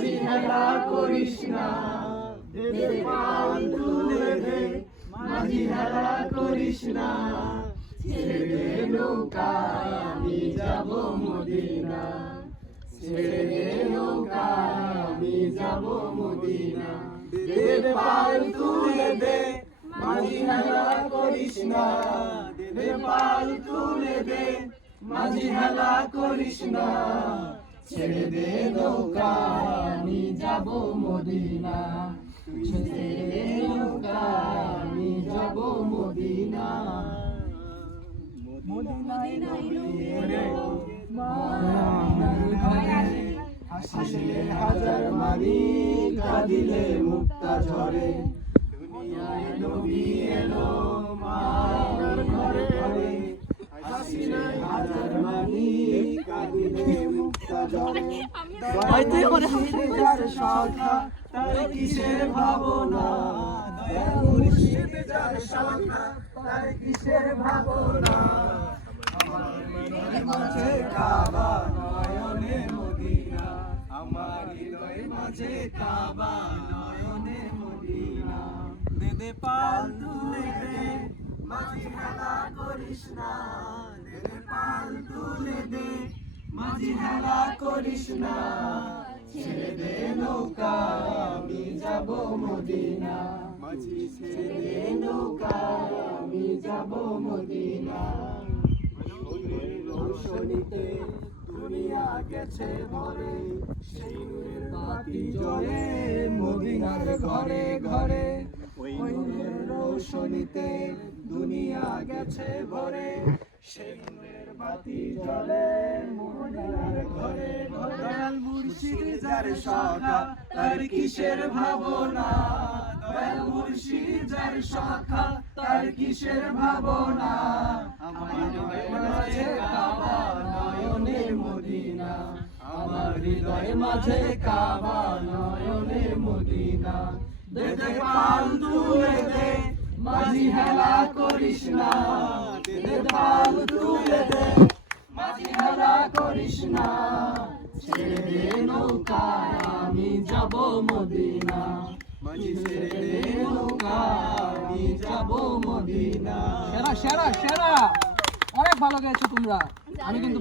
মাঝি হেলা করিস না, দে পাল তুলে দে, মাঝি হেলা করিস না, ছেড়ে দে নৌকা আমি যাব মদিনা, ছেড়ে দে নৌকা আমি যাব মদিনা, দে পাল তুলে দে, মাঝি হেলা করিস না, দে পাল তুলে দে, মাঝি হেলা করিস না, ছেড়ে দে নৌকা আমি যাব মদিনা, ছেড়ে দে নৌকা আমি যাব মদিনা। হাসিলে হাজার মানি, কাঁদিলে মুক্তা ঝরে, দুনিয়ায় নবী এলো মার ঘরে ঘরে। হাসিলে হাজার মানি, কাঁদিলে মুক্তা ঝরে, যার শাখা তার কিসের ভাবনা, দয়াল মুর্শিদ যার শাখা তার কিসের ভাবনা। আমার হৃদয় মাঝে কাবা নয়নে মদিনা, আমার হৃদয় মাঝে কাবা নয়নে মদিনা, দে পাল তুলে দে, মাঝি হেলা করিস না, দে পাল তুলে দে, মাঝি হেলা করিস না, ছেড়ে দে নৌকা আমি যাব মদিনা, মাঝি ছেড়ে দে নৌকা আমি যাব মদিনা। রোশনীতে দুনিয়া গেছে ভরে, সেই নূরের বাতি জ্বলে মদিনার ঘরে ঘরে। ওই নূরের রোশনীতে দুনিয়া গেছে ভরে, সেই নূরের বাতি জ্বলে মদিনার ঘরে ঘরে। দয়াল মুর্শিদ যার শাখা তার কিসের ভাবনা, দয়াল মুর্শিদ যার শাখা তার কিসের ভাবনা। আমার হৃদয় মাঝে কাবা নয়নে মদিনা, আমার হৃদয় মাঝে কাবা নয়নে মদিনা, দে পাল তুলে দে, মাঝি হেলা করিস না, দে পাল তুলে দে, মাঝি হেলা করিস না, ছেড়ে দে নৌকা আমি যাব মদিনা, মাঝি ছেড়ে দে নৌকা আমি যাব মদিনা। সেরা সেরা সেরা, অনেক ভালো গেছো তোমরা। আমি কিন্তু